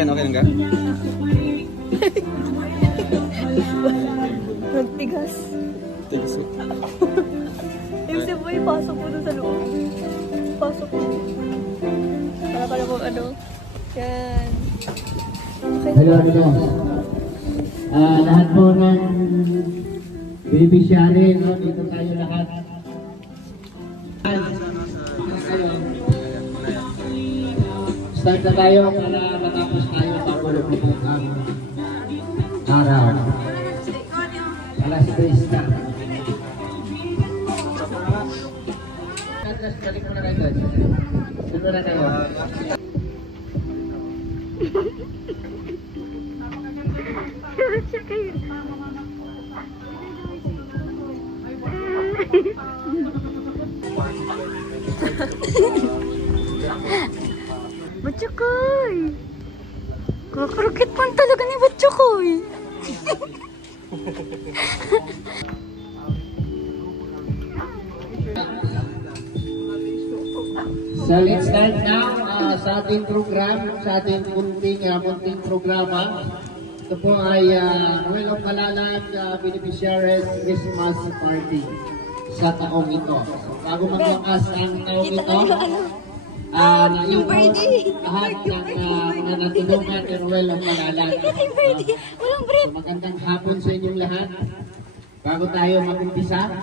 akin, okay lang ka? Nagtigas. Tigas eh. Yung si Boy, pasok mo dun sa loob. Pasok mo. Para pala mo ano. Yan. Okay na. Hello. Lahat po ng beneficiary, no? Dito tayo lahat. Start na tayo para matapos tayo bago lumipot ang araw. Alas 3 na. Balik mo na kayo doon. Dito na kayo. Batsukoy! Kakarukit man talaga ni Batsukoy! So let's start now sa ating program, sa ating munting programa. Ito po ay Noel of Malalag Beneficiaries Christmas Party sa taong ito. So, bago magwakas ang taong ito, Yung birdie! lahat ng mga natulungan ni Noel of Malalag. Yung birdie! Walang break! So, magandang hapon sa inyong lahat. Bago tayo mag-umpisa,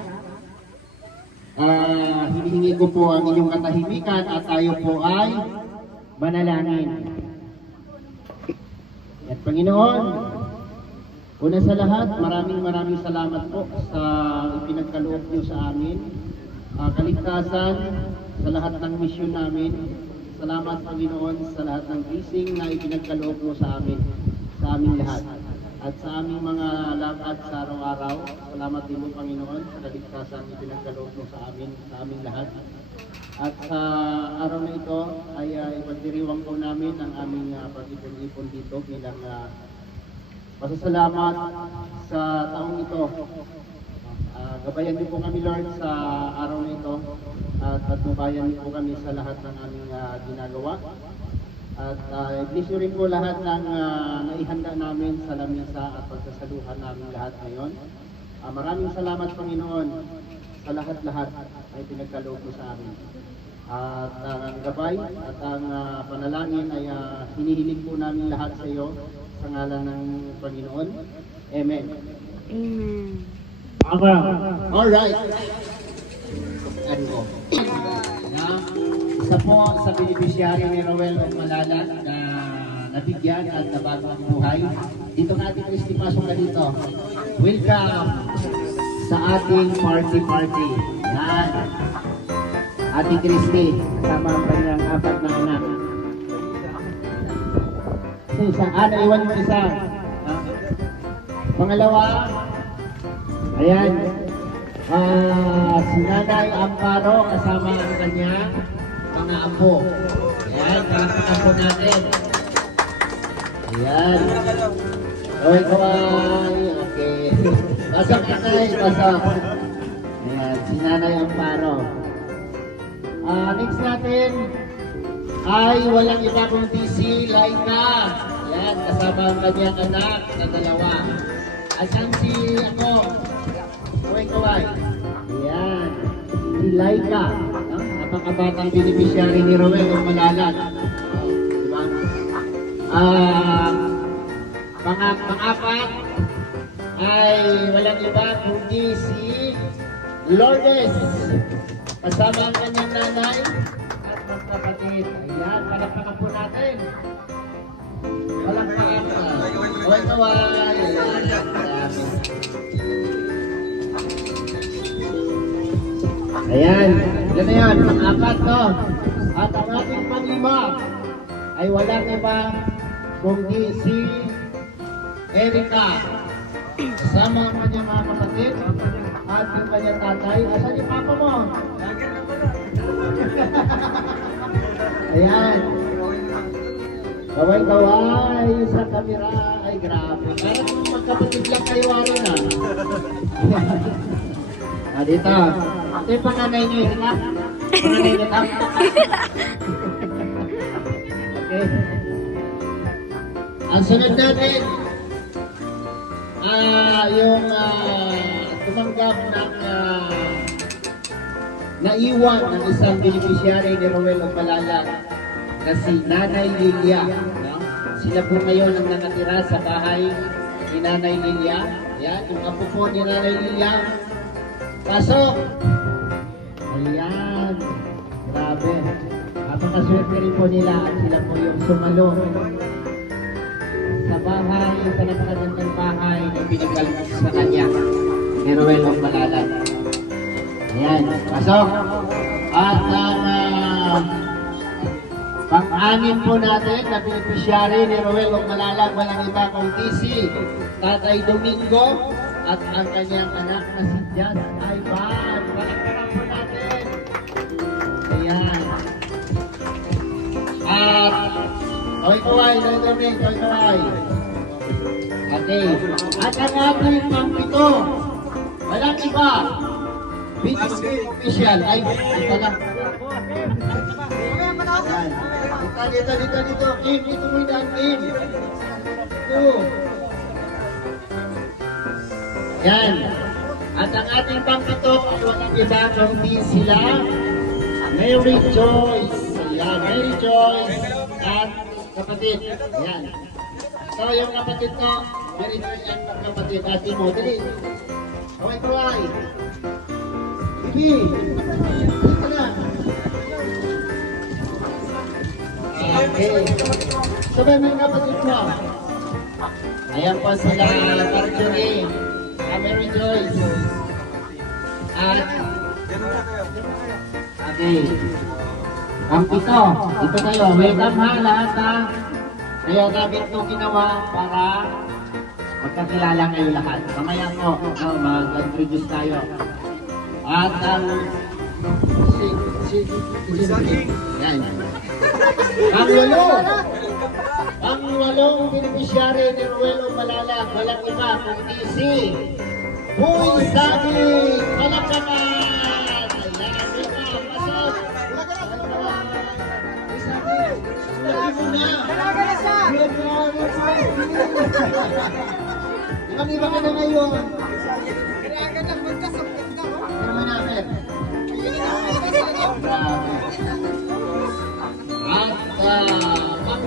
hinihingi ko po ang inyong katahimikan at tayo po ay manalangin. At Panginoon, una sa lahat, maraming salamat po sa ipinagkaloob niyo sa amin. Kaligtasan sa lahat ng misyon namin. Salamat Panginoon sa lahat ng blessing na ipinagkaloob mo sa amin, sa aming lahat. At sa aming mga lakad sa araw-araw, salamat din mo Panginoon sa kaligtasan na ipinagkaloob mo sa amin, sa aming lahat. At sa araw na ito ay ipagdiriwang po namin ang aming pag-ipon-ipon dito bilang pasasalamat sa taong ito. Gabayan niyo po kami Lord sa araw na ito at patnubayan niyo po kami sa lahat ng aming ginagawa. At bless niyo rin po lahat ng naihanda namin sa lamesa at pagsasaluhan namin lahat ngayon. Maraming salamat Panginoon sa lahat-lahat ay pinagkaloob mo sa amin. At ang gabay at ang panalangin ay hinihiling po namin lahat sa iyo sa ngalan ng Panginoon. Amen. Amen. Alright. Ano? Isa po sa beneficiary ni Noel of Malalag na nabigyan at nabago ang buhay. Dito natin Christy, pasok na dito. Welcome sa ating party. Yan. Ate Christy, kasama ang kanyang 4 na anak. So, isang iwan yung isa. Pangalawa, ayan, si Nanay Amparo kasama ang kanya mga apo. Ayan, kalakpakan po natin. Ayan. Kaway. Okay. Pasok na tayo, pasok. Ayan, si Nanay Amparo. Next natin ay walang iba kundi si Laika. Ayan, kasama ang kanyang anak na 2. Asan si ako? Kaway. Ayan, si Laika. Napakabatang beneficiary ni Roel of Malalag. Diba? Pang-apat ay walang iba kundi si Lourdes. Kasama ang kanyang nanay at magkapatid. Ayan, palakpakan po natin. Palakpakan. Kaway. Ayan, yan na yan, pang-4 to. At ang ating pang-5 ay walang iba kundi si Erika. Kasama ang kanyang mga kapatid at yung kanyang tatay. Asan yung papa mo? Ayan. Kaway-kaway sa kamera. Ay, grabe. Parang magkapatid lang kayo aron ah. Dito. Ito yung panganay niyo, ha? Panganay niyo, ha? Okay. Ang sunod natin, yung tumanggap ng naiwan ng isang beneficiary ni Roel Ogbalala na si Nanay Lilia. No? Sila po ngayon ang nakatira sa bahay ni Nanay Lilia. Ayan, yung apo po ni Nanay Lilia. Pasok! Ayan. Grabe. Napakaswerte rin po nila at sila po yung sumalo sa bahay, sa napakagandang bahay na binigay sa kanya ni Roel Ogbalala. Ayan, pasok. At ang pang-anim po natin na beneficiary ni Roel Ogbalala, walang iba kundi si Tatay Domingo at ang kanyang anak na si Jazz Ivan. Palakpakan po natin. Ayan. At kaway-kaway, Domingo, kaway-kaway. Okay. At ang ating pang-pito, walang iba. Video game official. Ay, ito na. Dito. Kim, dito mo yung Kim. Ito. Yan. At ang ating pang-pito, ay walang iba kundi sila. Mary Joyce. Ayan, Mary Joyce. At kapatid. Ayan. So, yung kapatid ko, Mary Joyce at kapatid. Ate mo, dali. Kaway-kaway. Bibi, dito na. Okay. Sabay mga kapatid mo. Ayan po sila, Tarjuri, Mary Joyce. At, okay. Ang pito, dito kayo. Welcome ha, lahat ha. Kaya namin ito ginawa para magkakilala kayo lahat. Mamaya po, mag-introduce tayo. At ang yan. Ang walong beneficiary ni Roel Ogbalala, walang iba kundi si Boy Sabi. Palakpakan! Ayan, welcome. Pasok! Lagi mo na! Iba ka na ngayon. Ano namin? At ang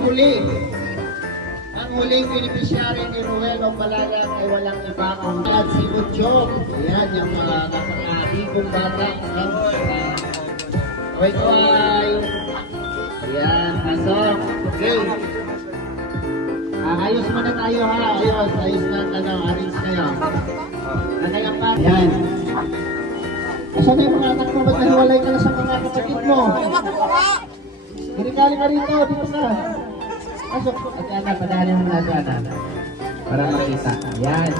huling beneficiary ni Roel Ogbalala ay walang iba kundi at si Utsyok. Ayan, yung mga napakahigong bata. Kaway-kaway. Ayan, pasok. Okay. Ayos muna tayo ha. Ayos na, arrange kayo. Nanayang pa. Ayan. Asan na yung mga anak mo? Ba't nahiwalay ka na sa mga kapatid mo? Hinikali ka rito, dito ka. Pasok. At Ana, padali mo na sa Ana. Para makita. Ayan.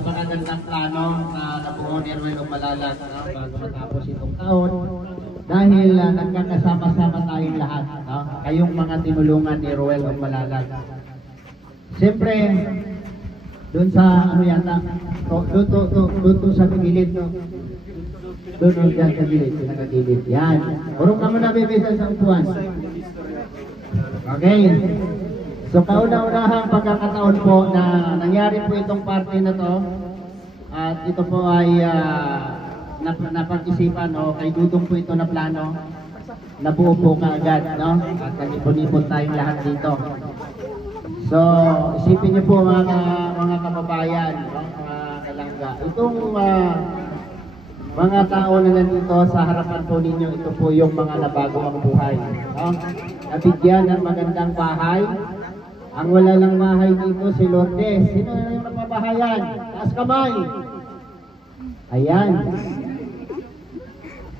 Magandang plano na nabuo ni Roel Ogbalala bago matapos itong taon. Dahil nagkakasama-sama tayong lahat. Kayong mga tinulungan ni Roel Ogbalala. Siyempre, doon sa ano yata, doon sa gilid, no? Doon dyan sa gilid, pinakagilid. Yan. Urong ka muna, bebe, sa upuan. Okay. So, kauna-unahang pagkakataon po na nangyari po itong party na to. At ito po ay napag-isipan, o kay Dudong po ito na plano. Nabuo po kaagad, no? At nag-ipon-ipon tayong lahat dito. So, isipin niyo po mga kababayan, mga kalangga. Itong mga tao na nandito sa harapan po ninyo, ito po yung mga nabago ang buhay. Nabigyan ng magandang bahay. Ang wala lang bahay dito si Lourdes. Sino na yung napabahayan? Taas kamay. Ayan.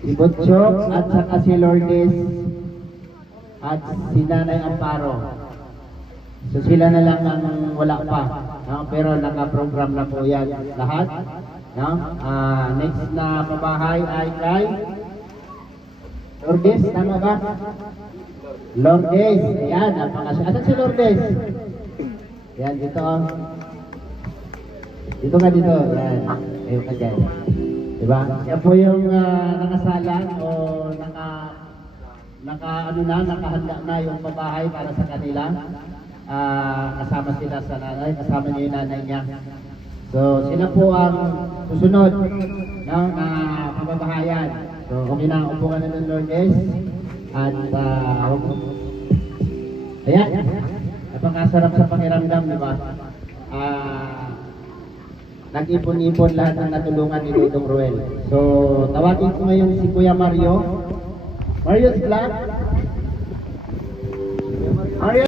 Si Butchok at saka si Lourdes at si Nanay Amparo. So sila na lang ang wala pa, no? Pero naka-program na po yan lahat, no? Next na pabahay ay kay Lourdes, tama ba? Lourdes, yan, asan si Lourdes? Yan, dito. Dito ka dito, yan. Ayun ka dyan. Diba? Yan po yung nakasalan o nakahanda na yung pabahay para sa kanila. Kasama sila sa nanay, kasama niya yung nanay niya. So sila po ang susunod no, na pababahayan. So okay na, upo ka na ng Lourdes. At ayan, napakasarap sa pakiramdam, di ba? Nag-ipon-ipon lahat ng natulungan ni Dudong Ruel. So tawagin ko ngayon si Kuya Mario. Mario's Vlog. Mario.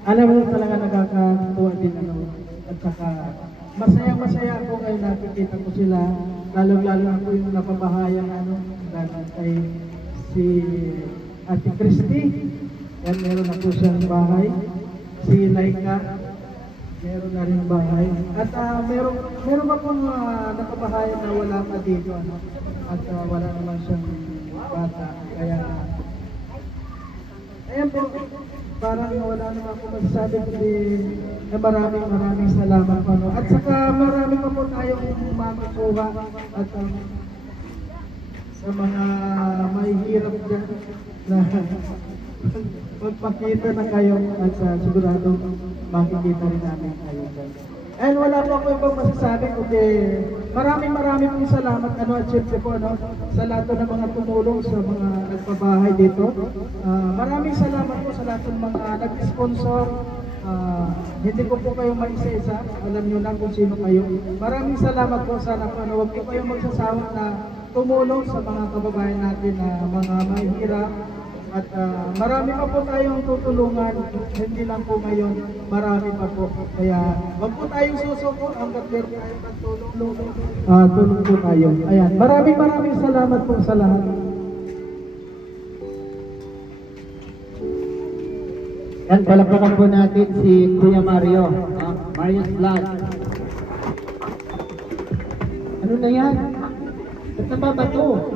Alam mo talaga nakakatuwa din at saka masaya ako ngayon nakikita ko sila, lalo ako yung napabahayan dahil kay si Ate Christy, yan meron na po siyang bahay, si Laika, meron na rin bahay, at meron pa pong napabahayan na wala pa dito, at wala naman siyang bata, kaya ayan po, parang wala naman ako masasabi kundi na maraming salamat po. At saka marami pa po tayong makukuha at sa mga mahihirap dyan na magpakita na kayo at sigurado makikita rin namin kayo dyan. And wala po ako ibang masasabi kundi maraming pong salamat at syempre po sa lahat ng mga tumulong sa mga nagpabahay dito. Maraming salamat po sa lahat ng mga nag-sponsor. Hindi ko po kayo maisa-isa, alam nyo na kung sino kayo. Maraming salamat po, sana po huwag po kayong magsasawa na tumulong sa mga kababayan natin na mga mahihirap. At marami pa po tayong tutulungan, hindi lang po ngayon, marami pa po. Kaya wag po tayong susuko hanggat meron tayong pagtulong. Tulong po tayo. Ayan, maraming salamat po sa lahat. Yan, palakpakan po natin si Kuya Mario. Mario's Vlog. Ano na yan? Ba't nababato?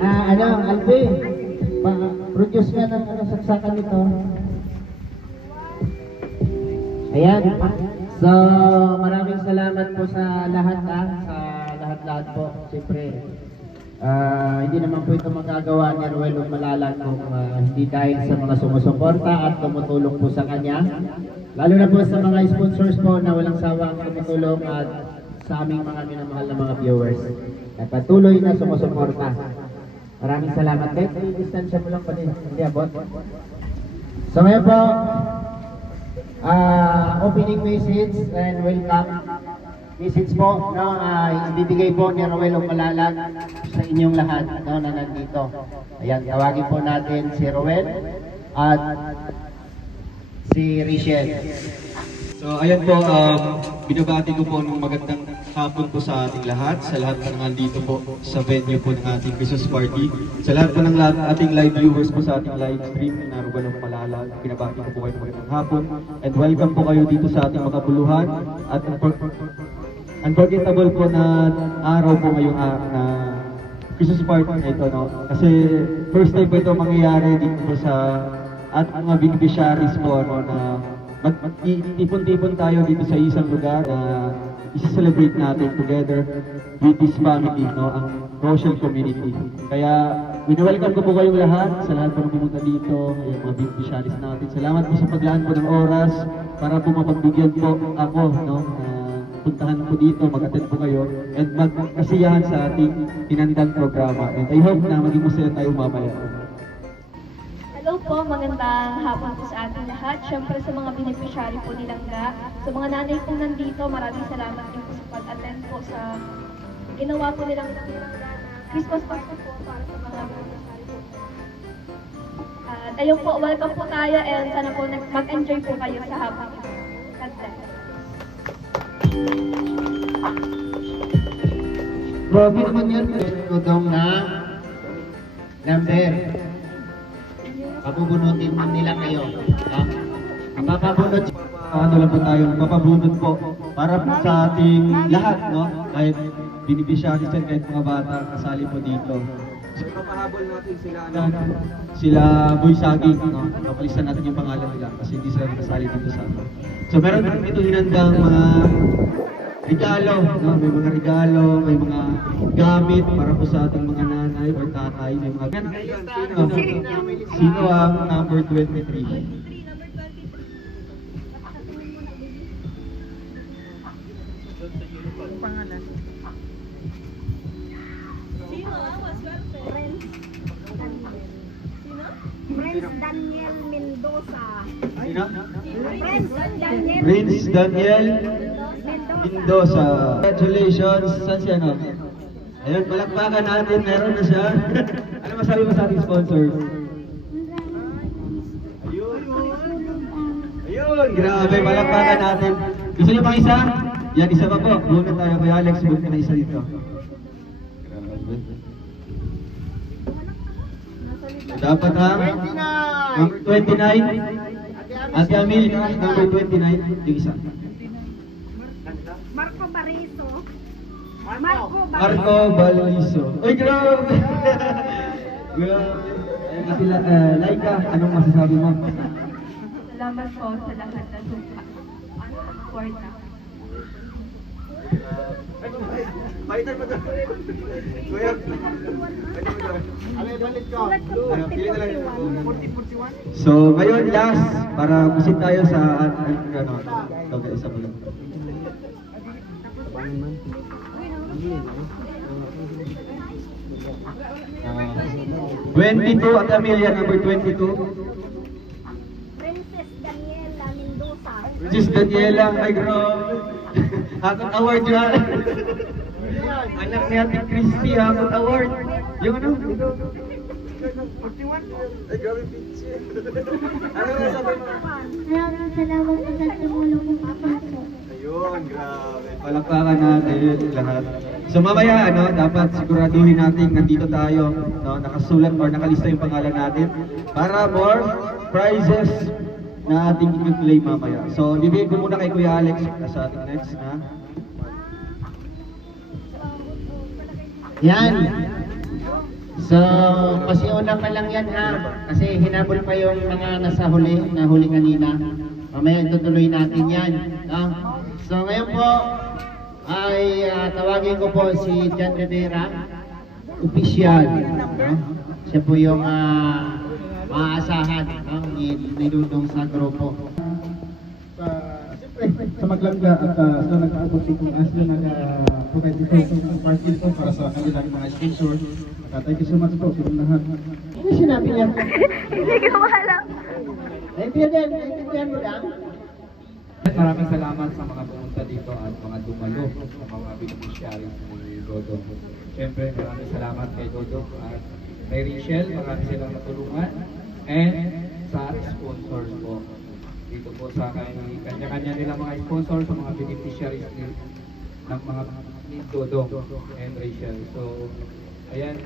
Albe, produce nga ng saksakan nito. Ayan. So, maraming salamat po sa lahat sa lahat po. Siyempre, hindi naman po ito magagawa ni Ruel Malalag kung hindi dahil sa mga sumusuporta at tumutulong po sa kanya. Lalo na po sa mga sponsors po na walang sawang tumutulong at sa aming mga minamahal na mga viewers. At patuloy na sumusuporta. Maraming salamat. Kahit distansya mo lang pa din. Hindi abot. So ngayon po, opening message and welcome message po. Ibibigay po ni Ruel Malalag sa inyong lahat na nandito. Ayan, tawagin po natin si Ruel at si Richelle. So ayan po, binabati ko po ng magandang hapon po sa ating lahat, sa lahat ng nandito po sa venue po ng ating Christmas party, sa lahat po ng ating live viewers po sa ating live stream na Ruel Malalag. Binabati ko po kayo ng magandang hapon and welcome po kayo dito sa ating makabuluhan at unforgettable po na araw po ngayong na Christmas party na ito, no? Kasi first time po ito mangyayari dito po sa at mga beneficiaries po na mag-tipon-tipon tayo dito sa isang lugar na i-celebrate natin together with this family, no, ang Rochelle community. Kaya welcome ko po kayong lahat, sa lahat po na pumunta dito, yung mga beneficiaries natin. Salamat po sa paglaan po ng oras para po mapagbigyan po ako, no, puntahan po dito, mag-attend po kayo and magkasiyahan sa ating hinandang programa. And I hope na maging masaya tayo mamaya. Hello po, magandang hapon po sa ating lahat. Siyempre sa mga beneficiary po nilang sa mga nanay po nandito, maraming salamat din po sa pag-attend po sa ginawa po nilang Christmas party po para sa mga beneficiary po. At ayun po, welcome po tayo and sana po mag-enjoy po kayo sa hapon ito. God bless. Grabe naman yan. Tutong na number. Pabubunutin mo nila kayo. Papabunot. Ano lang po tayo, papabunot po para po sa ating lahat, no? Kahit beneficiaries yan, kahit mga bata, kasali po dito. So, papahabol natin sila Boy Saging, no? Papalisan natin yung pangalan nila kasi hindi sila nakasali dito sa atin. So meron din dito hinandang mga regalo, no? May mga regalo, may mga gamit para po sa ating mga nanay or tatay. May mga Sino ang number 23? Prince Daniel Mendoza. Sino? Prince Daniel Prince Daniel Mendoza. Congratulations. Saan siya, no? Ayun, palakpakan natin. Meron na siya. Ano masabi mo sa ating sponsor? Ayun, grabe. Palakpakan natin. Gusto niyo pang isa? Yan, isa pa po. Muna tayo kay Alex. Muna na isa dito. Grabe. Dapat ha? Number 29. Ate Amelia, number 29. Yung isa. Marco Bariso. Marco Baliso. Uy, grabe! Grabe. Ate Laika, anong masasabi mo? Salamat po sa lahat na suporta. Palitan mo doon. Kuya. Sulat ko 4041. So, ngayon last, para kusin tayo sa ano, okay, isa mo lang. 22 at Amelia, number 22. Princess Daniela Mendoza. Princess Daniela, ay grabe. Hakot award yan. Anak ni Ate Christy, Hakot award. Yung ano? 41? Ay grabe, pinche. Ano na sabi mo? Maraming salamat sa tumulong mo papasok. Ayun, grabe. Palakpakan natin lahat. So mamaya, dapat siguraduhin natin nandito tayo, nakasulat or nakalista yung pangalan natin para more prizes na ating i-claim mamaya. So, bibigyan ko muna kay Kuya Alex sa ating next na. Yan. So, pasiuna pa lang yan ha. Kasi hinabol pa yung mga nasa huli, nahuli kanina. Mamaya tutuloy natin yan. No? So, ngayon po, ay tawagin ko po si John Rivera, official. No? Siya po yung maaasahan ni Dudong sa grupo. Siyempre, sa Maglangga at sa nag-aabot kung sila nag-provide dito ng party dito para sa kanilang mga sponsor. Thank you so much po sa lahat. Ano sinabi niya? Hindi ko alam. Naintindihan mo lang? Maraming salamat sa mga pumunta dito at mga dumalo sa mga beneficiaries ni Dodo. Siyempre, maraming salamat kay Dodo at kay Rachel, maraming silang natulungan. And sa sponsors po. Dito po sa kanya-kanya nilang mga sponsor sa mga beneficiaries ng mga ni Dodo and Rachel. So, ayan,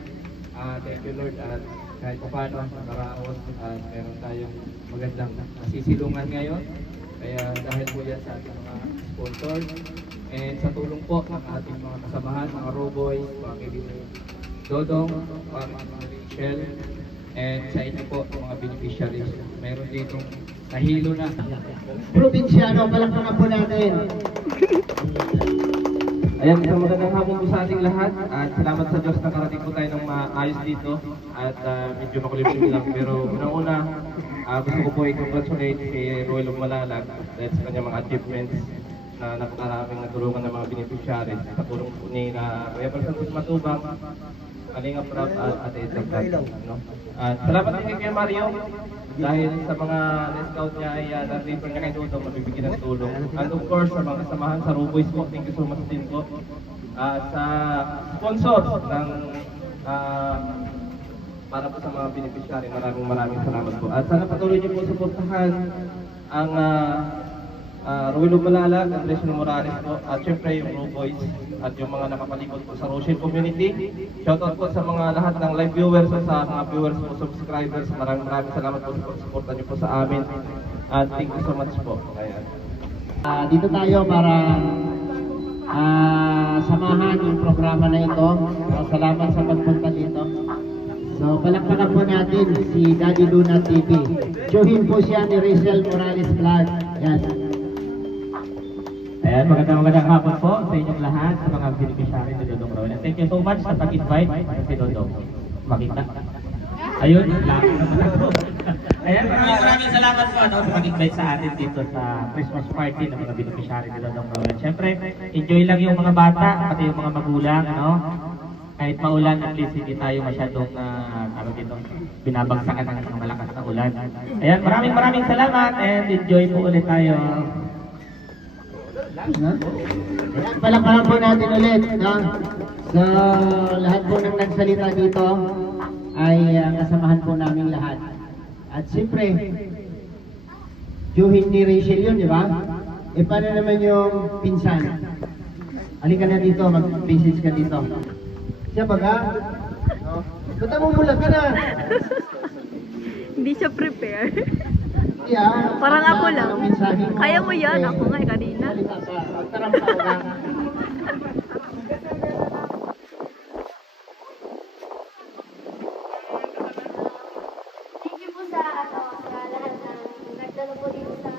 thank you Lord at kahit pa paano nakaraos at meron tayong magandang nasisilungan ngayon. Kaya dahil po yan sa ating mga sponsors and sa tulong po ng ating mga kasamahan, mga Roboys, mga kaibigan Dodong, mga Rachel, and sa inyo po, mga beneficiaries. Mayroon ditong nahilo na. Probinsyano, palakpakan po natin. Ayan, isang magandang hapon po sa ating lahat at salamat sa Diyos na karating po tayo ng maayos dito at medyo makulimlim lang pero unang-una gusto ko po i-congratulate si Roel Malalag dahil sa kanyang mga achievements na napakaraming natulungan ng mga beneficiaries sa tulong po ni Reverend Santos Matubang, Kalinga Prab at Ate Edna Prab. At salamat din kay Kuya Mario dahil sa mga na-scout niya ay na-refer niya kay Dodo, mabibigyan ng tulong. And of course, sa mga kasamahan sa Roboys po, thank you so much din po. At sa sponsors ng para po sa mga beneficiary, maraming salamat po. At sana patuloy niyo po suportahan ang Ruelo Malalag, Andres Morales po, at syempre yung Roboys at yung mga nakapalikot po sa Rochelle community. Shoutout po sa mga lahat ng live viewers at sa mga viewers po, subscribers. Maraming salamat po sa pagsuporta niyo po sa amin. At thank you so much po. Ayan. Dito tayo para samahan yung programa na ito. Salamat sa pagpunta dito. So, palakpakan po natin si Daddy Luna TV. Tiyuhin po siya ni Rachel Morales Vlog. Yan. Ayan, magandang hapon po sa inyong lahat, sa mga beneficiary ni Dodong Roel. And thank you so much sa pag-invite si Dodong. Makita. Ayun, lang naman ako. Ayan, maraming salamat po sa pag-invite sa atin dito sa Christmas party ng mga beneficiary ni Dodong Roel. Siyempre, enjoy lang yung mga bata, pati yung mga magulang, no? Kahit maulan, at least hindi tayo masyadong binabagsakan ng malakas na ulan. Ayan, maraming salamat and enjoy po ulit tayo. Ayan, palakpakan po natin ulit, no? So, lahat po ng nagsalita dito ay kasamahan po namin lahat. At siyempre, Juhin ni Rachel yun, di ba? E paano naman yung pinsan? Halika na dito, mag-message ka dito. Siya baga? No? Ba't mo mula ka na? Hindi siya prepare. Yeah, Parang ako lang. anong mensahe mo? Kaya mo yan, ako nga eh, kanina. Halika ka, magtarampaw ka. Thank you po sa lahat ng nagdala po dito sa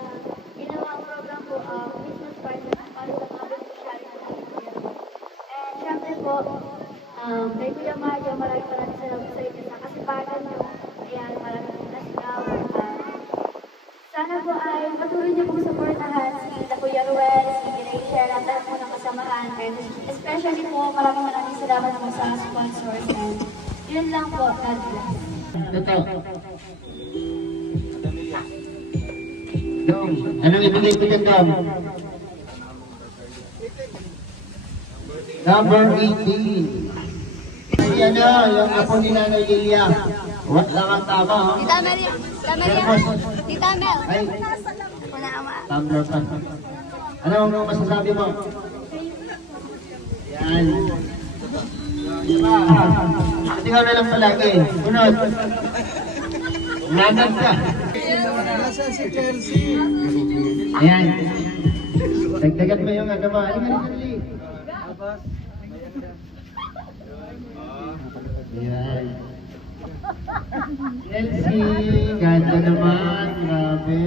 ginawang program po, Christmas party para sa mga beneficiary na natin. And syempre po, kay Kuya Mario, maraming salamat sa inyo sa kasipagan nyo. Ayan, maraming nasigaw. Sana po ay patuloy niyo pong supportahan si Kuya Ruel, si Rachel, at lahat po ng kasamahan. And especially po, maraming salamat po sa sponsors. And yun lang po, God bless. Totoo. Dong, anong ibigay ko dyan, Dong? Number 18. Yan na, yung apo ni Nanay Lilia. What lang ang tama, ha? Tita Maria, Tita Mel. Ay, Wala ama. tumbler pa. Ano ang masasabi mo? Yan. Tingnan na lang palagi. Unod. Nanag ka. Nasaan si Chelsea? Ayan. Dagdagan mo yung ano mo. Halika na, Charlie. Ayan. Chelsea, ganda naman. Grabe.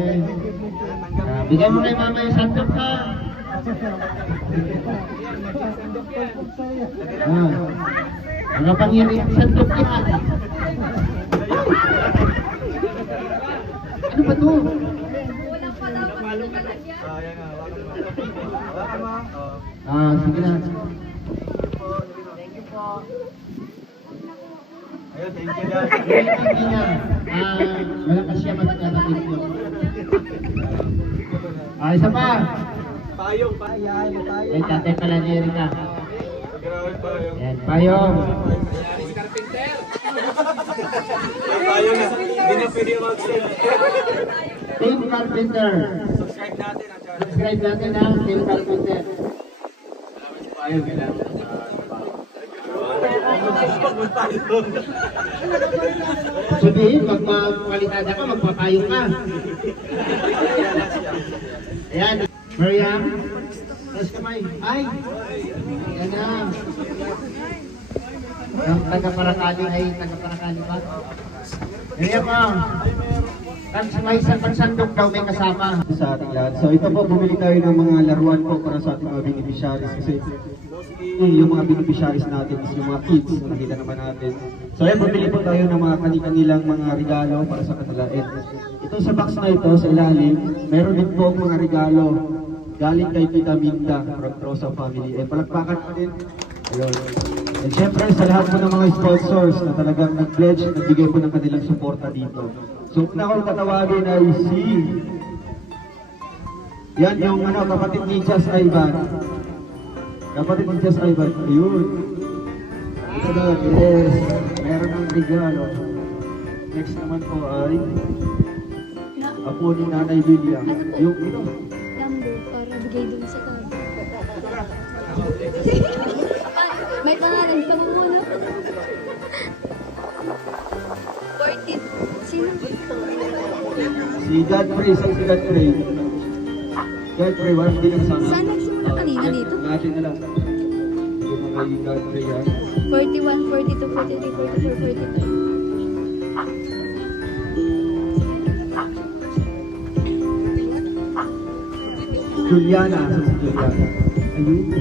Bigyan mo kay mama yung sandok ha. Mga pangyari yung sandok yan. Ano ba to? Sige na. Thank you na. Malakas siya magkakapit nyo. Isa pa. Payong, payong. Ay, tatay pala ni Erika. Ayan, payong. Hindi na pwede mag-send. Team Carpenter. Subscribe natin ha, Team Carpenter. Payong, kailangan. Sabihin, pag magpalitada ka, magpapayong ka. Ayan, Mariam. Taas kamay. Ay! Ayan na. Ang taga-Parakali ay taga-Parakali pa. Mariam mo. May isang pagsandok daw may kasama. Sa ating lahat. So ito po, bumili tayo ng mga laruan po para sa ating mga beneficiaries kasi yung mga beneficiaries natin is yung mga kids na nakita naman natin. So ayan, bumili po tayo ng mga kanilang mga regalo para sa kanila. And ito sa box na ito, sa ilalim, meron din po mga regalo galing kay Tita Minda from Rosa Family. And palakpakan po din. Ayun. And syempre sa lahat po ng mga sponsors na talagang nag-pledge, nagbigay po ng kanilang suporta dito. So una kong tatawagin ay si... Yan yung kapatid ni Jazz Ivan. Kapatid ni Jazz Ivan. Ayun. Ito na, yes. Meron ng regalo. Next naman po ay... Apo ni Nanay Lilia. Yung ito. Number para bigay dun sa card. May pangalan pa muna. 40. Sino? Si Godfrey, si Godfrey. Godfrey, wala din ang sama. Saan nagsimula kanina dito? Natin na lang. Ito na kay Godfrey yan. 41, 42, 43, 44, 45. Juliana. Sa si Juliana. Ayun.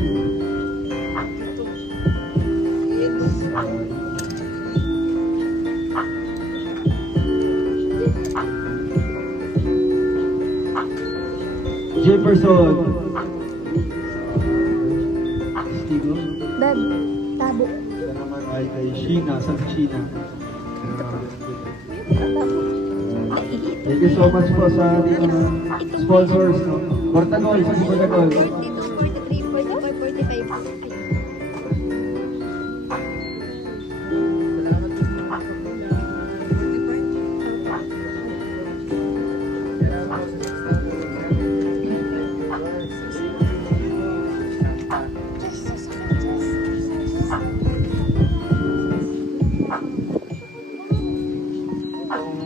Jefferson. Stigo. Dad, tabo. Ito naman ay kay Sheena. Sa si Sheena. Thank you so much po sa ating mga sponsors. No? Portagol, sa si Portagol. 42, 43, 44, 45.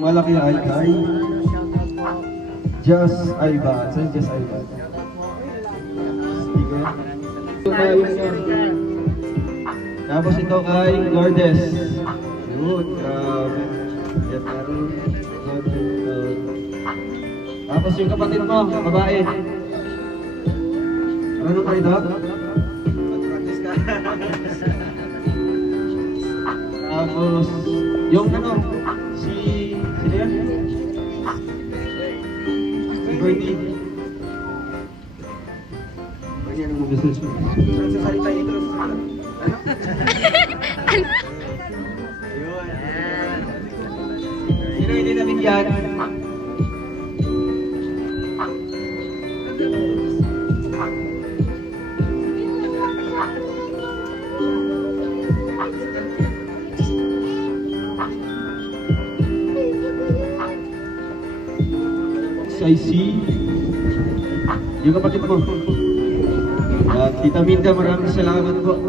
Malaki ay kay Just Aiba. Saan Just Aiba? Stigo. Tapos ito kay Lourdes. Yun, grabe. Yan, meron. Tapos yung kapatid mo, babae. Ano kayo daw? Tapos, yung ano, sino yan? Si Bernie. Bernie, anong mag-message mo? Sa salita ito. Sino hindi nabigyan? I see. Yung kapatid mo. At Tita Minda, maraming salamat po.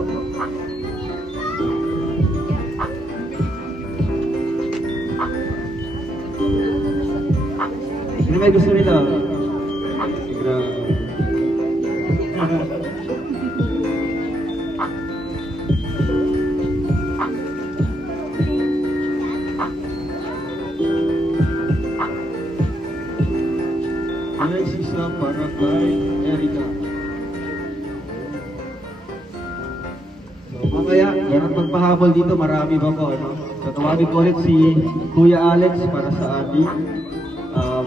Sino may gusto nila? Next isa para kay Erika. So mamaya, meron magpahabol dito, marami ba po, ano? So tawagin ko ulit si Kuya Alex para sa ating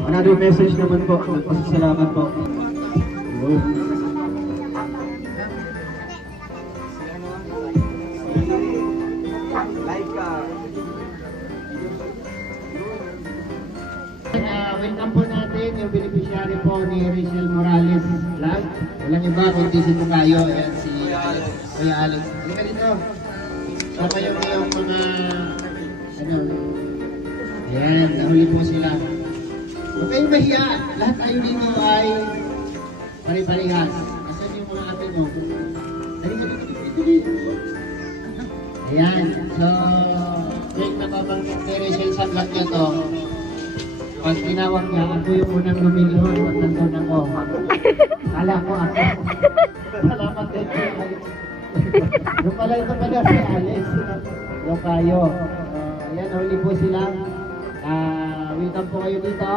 another message naman po, nagpasasalamat po. Hello. Welcome po natin yung beneficiary po ni Rachel Morales Vlog. Walang iba kundi si Tukayo. Ayan si Kuya Alex. Halika dito. So kayo yung mga ano. Ayan, nahuli po sila. Huwag kayong mahiya. Lahat tayo dito ay pare-parehas. Asan yung mga ate mo? Halika dito. Ayan. So, yung nababanggit ni Rachel sa vlog niya to, pag tinawag niya, ako yung unang lumilihon at nandun ako. Kala ko ako. Salamat din kay Alex. Yung pala ito pala si Alex. Yung kayo. Ayan, huli po sila. Welcome po kayo dito.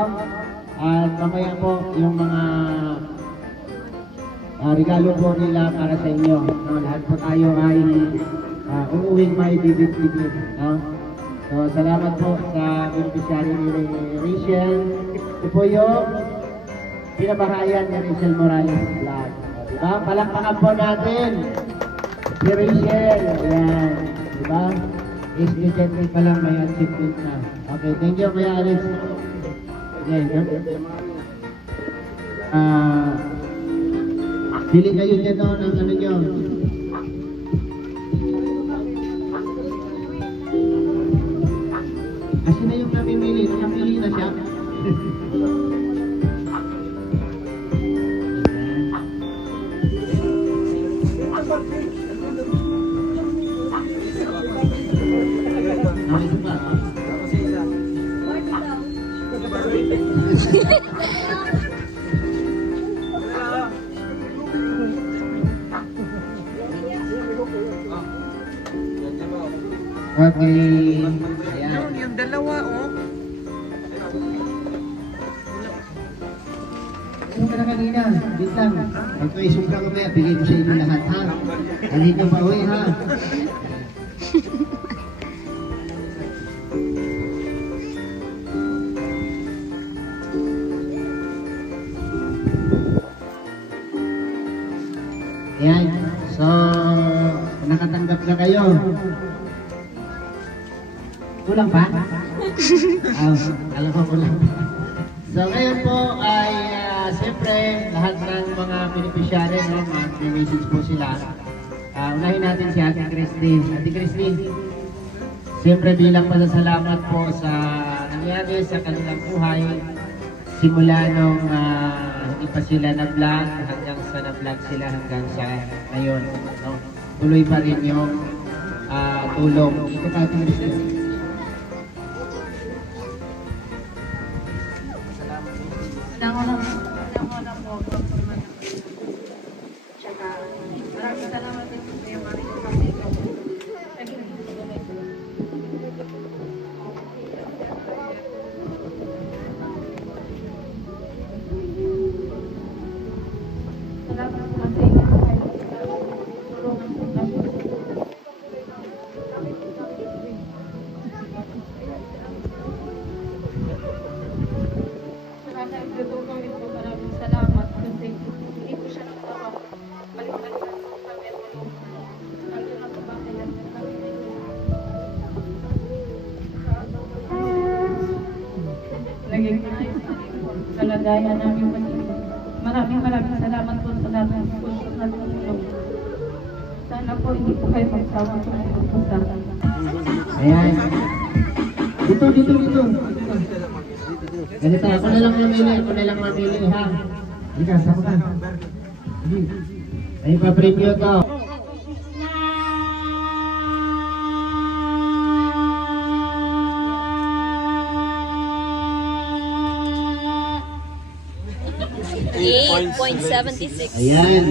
At mamaya po yung mga regalo po nila para sa inyo. No, lahat po tayo ay umuwing may bibit-bibit. No? So, salamat po sa beneficiary ni Rachel. Ito po yung pinabahayan ni Rachel Morales Vlog. Diba? Palakpakan po natin si Rachel. Ayan. Diba? Estudyante pa lang may achievement na. Okay, thank you Kuya Alex. Okay, pili kayo dyan no, ng ano nyo. Kasi na yung namimili, nakapili na siya. Okay. Ayan. Yung dalawa, oh. question ka na kanina. Wait lang. May question ka mamaya, bigay ko sa inyo lahat, ha? Halika pa, uwi, ha? Yan. So, nakatanggap na kayo. Kulang pa? Alam ko kulang pa. So, ngayon po ay siyempre lahat ng mga beneficiary, no, may message po sila. Unahin natin si Ate Christy. Ate Christy, siyempre bilang pasasalamat po sa nangyari sa kanilang buhay, simula nung hindi pa sila na-vlog hanggang sa na-vlog sila hanggang sa ngayon. No? Tuloy pa rin yung tulong. Ito ka, Ate Christy. Unang-una po, tsaka maraming salamat din po kayo maraming kasi naging salamat po kasi kahit tulungan po kami. Sana itutulong ito, maraming salamat kasi hindi ko siya nagawa. Balik-balikan po kami at tulungan. Lalo na po bakit kami naging ayos po sa lagayan namin pati. Maraming salamat po sa lahat ng puso na tulong. Sana po hindi po kayo magsawa tumulong po sa akin. Ayan. Dito. Ganito, ako na lang mamili, ha? Hindi ka, sama ka. Hindi. May pa-preview to. Ayan.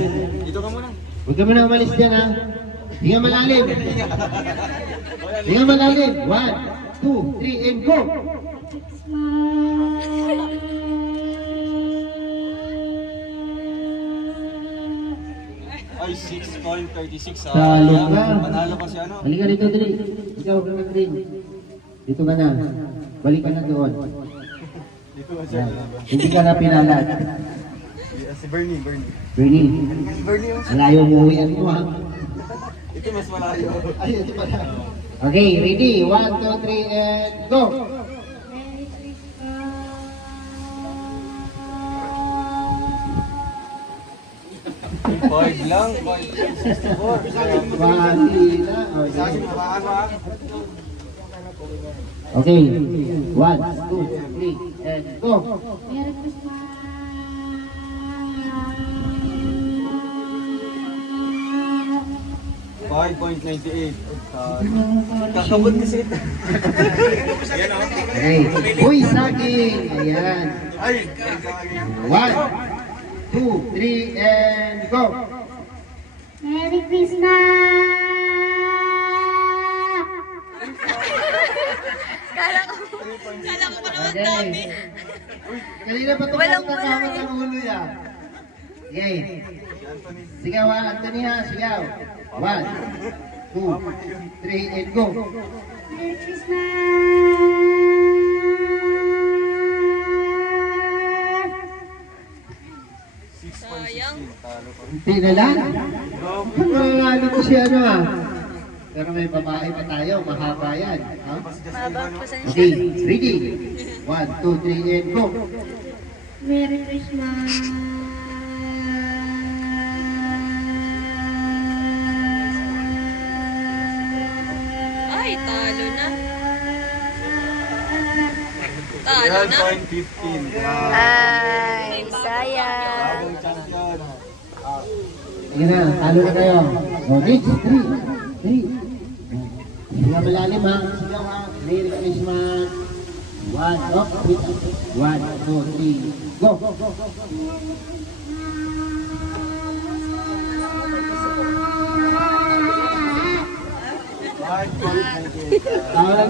Dito ka muna. Huwag ka muna umalis dyan, ha? Hinga malalim. Hinga malalim. 1, 2, 3, and go! Ay, 6.36. Talo ka. Panalo pa si ano? Halika dito, dali. Ikaw, Green. Dito ka na. Balik ka na doon. Dito ba siya? Hindi ka na pinalat. Si Bernie. Bernie. Malayo mo uwian mo, ha? Ito mas malayo. Ay, ito pala. Okay, ready? 1, 2, 3, and go! Five lang, 5.64. Bali na. Okay. 1, 2, 3, and go! Merry Christmas! 5.98. Kakabot kasi ito. Okay. Uy, saging! Ayan. Ay! 1, 2, 3, and go! Merry Christmas! Okay. Kanina pa ito magkakawat ang ulo yan. Okay. Sigaw ha, Anthony ha, sigaw. 1, 2, 3, and go! Merry Christmas! Hindi na lang. Ano ko siya ano ha. Pero may babae pa tayo, mahaba yan. Ha? Okay, ready? 1, 2, 3, and go! Merry Christmas! Ay, talo na. Talo na. 9.15. Ay, sayang. Sige na, talo na kayo. O, next, 3. Sigaw malalim ha. Sigaw ha. Merry Christmas. 1, 2, 3, go!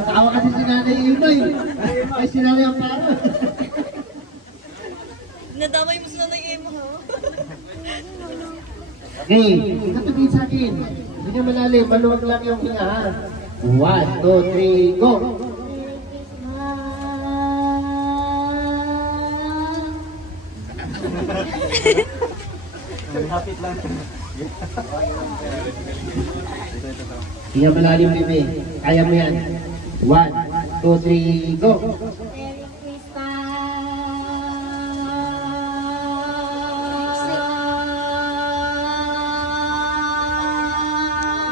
Tawa kasi si Nanay Inoy. Ay, si Nanay ang para. Nadamay mo sa nanay Emma, ha? Okay, ikatabing sa akin. Hindi nyo malalim, maluwag lang yung hinga ha. 1, 2, 3, go! Hindi nyo malalim, bebe. Kaya mo yan. 1, 2, 3, go! Merry Christmas!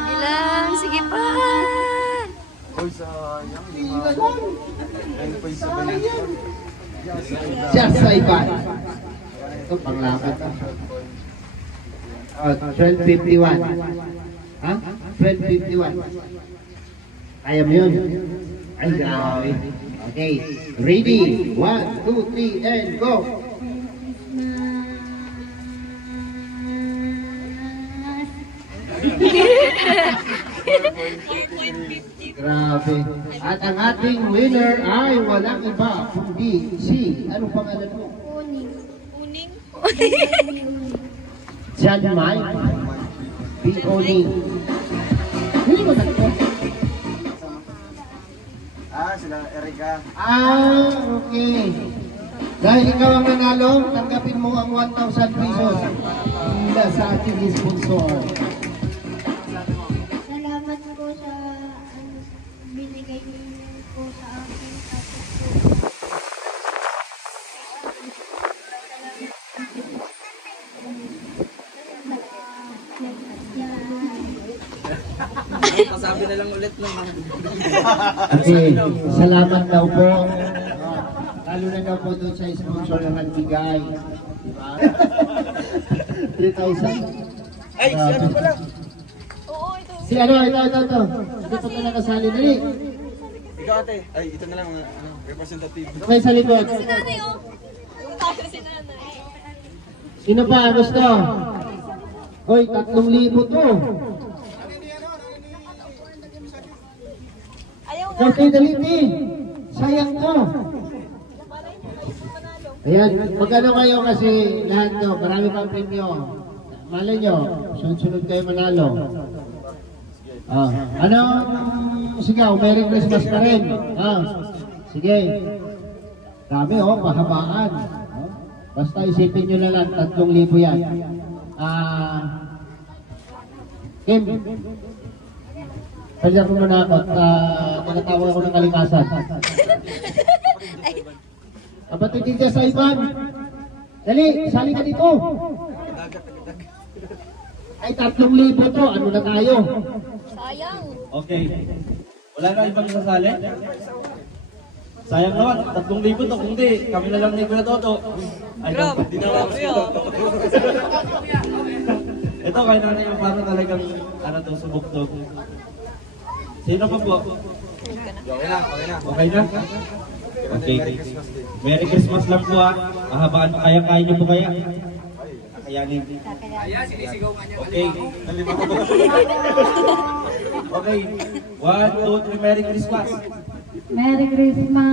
Sige lang, sige pa. Just sa iba. Ito, panglaban. 12:51. Ha? 12:51. Kaya mo yun? Ay, grabe. Okay. Ready? 1, 2, 3, and go! Grabe. At ang ating winner ay walang iba kundi si, anong pangalan mo? Uning. Uning. John Mike Pioni. Hindi mo takbo. Sila Erika. Okay. Dahil ikaw ang nanalo, tanggapin mo ang 1,000 pesos mula sa ating sponsor. Salamat po sa binigay niyo po sa akin. Tapos po, Pasabi na lang ulit naman. Okay, salamat daw po. Lalo na daw po doon sa sponsor na nagbigay. Diba? 3,000? Ay, ano pala? Oo, ito. Si ano, ito. Hindi pa pala kasali. Dali. Ikaw ate. Ay, ito na lang representative. Ito kayo sa likod. Si nanay, oh. Tayo si nanay. Sino pa? Gusto? Hoy, 3,000 to. Ayaw nga. Okay, dali. Sayang to. Ayan, magkano kayo kasi lahat to, marami pang premyo. Malay nyo, sunod-sunod kayo manalo. Ano? Sige, Merry Christmas ka rin. Sige. Dami pahabaan. Basta isipin nyo na lang, 3,000 yan. Kim, palya ko muna ako at tinatawag ako ng kalikasan. Kapatid din sa Ivan. Dali, sali ka dito. Ay, 3,000 to. Ano na tayo? Sayang. Okay. Wala na ibang sasali? Sayang naman, 3,000 to. Kundi, kami na lang ni Kuya Toto. Ay, Grabe, grabe ah. Ito, kaya na yung parang talagang, subok to. Sino pa po? Okay na. Okay na? Okay. Merry Christmas lang po Mahabaan pa kaya niyo po kaya? Kakayanin. Okay. Okay. 1, 2, 3, Merry Christmas. Merry Christmas!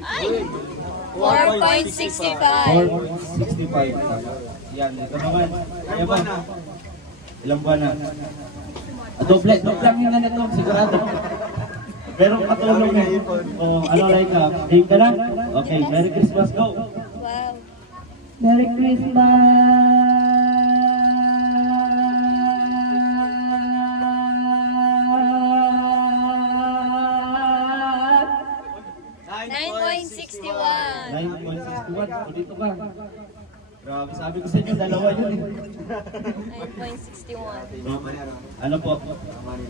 Ay! 4.65. 4.65. Yan, ito naman. Kaya ba? Ilang buwan na? Doble lang yung ganito, sigurado. Pero katulong ano like game ka lang? Okay, Merry Christmas, go! Wow. Merry Christmas! 9.61. 9.61, dito ka. Grabe, sabi ko sa inyo, dalawa yun 9.61. Ano po?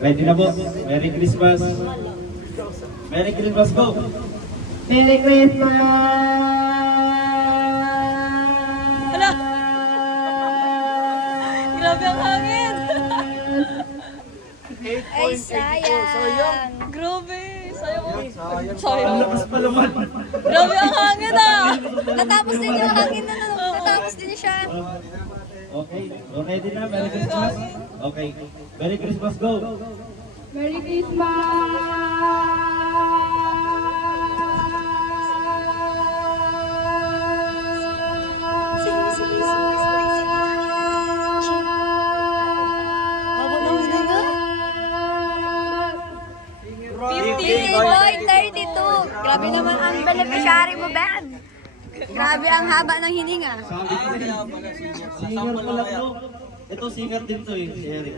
Ready na po? Merry Christmas! Merry Christmas, go! Merry Christmas! Hala! Grabe ang hangin! Ay, sayang! Grabe! Sayang. Ang lakas pa naman! Grabe ang hangin Natapos din yung hangin natapos din siya. Okay, so ready na? Merry Christmas? Okay, Merry Christmas, go! Merry Christmas! Boy, 32. Grabe naman ang beneficiary mo, Ben. Grabe ang haba ng hininga. Singer ko lang to. Ito, singer din to eh, si Eric.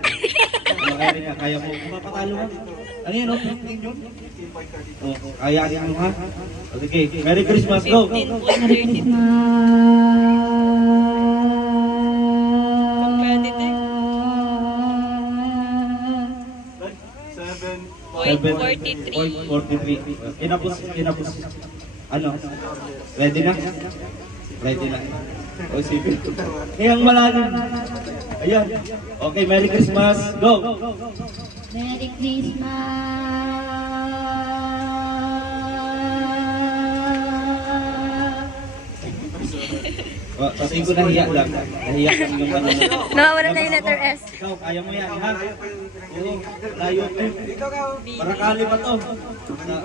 Eric, kaya mo. Mapatalo ka. Ano yun, 15 yun? Kaya mo ha? Okay, Merry Christmas, go! Competitive. 7.43. Kinapos. Ano? Ready na? Ready na. O sige. Ngayang malalim. Ayan. Okay, Merry Christmas. Go! Merry Christmas! Kasi ko nahiya lang. Nahiya lang yung ano. Nawawala na yung letter S. Ikaw, kaya mo yan, ha? Oo, layo ko. Parakali pa to.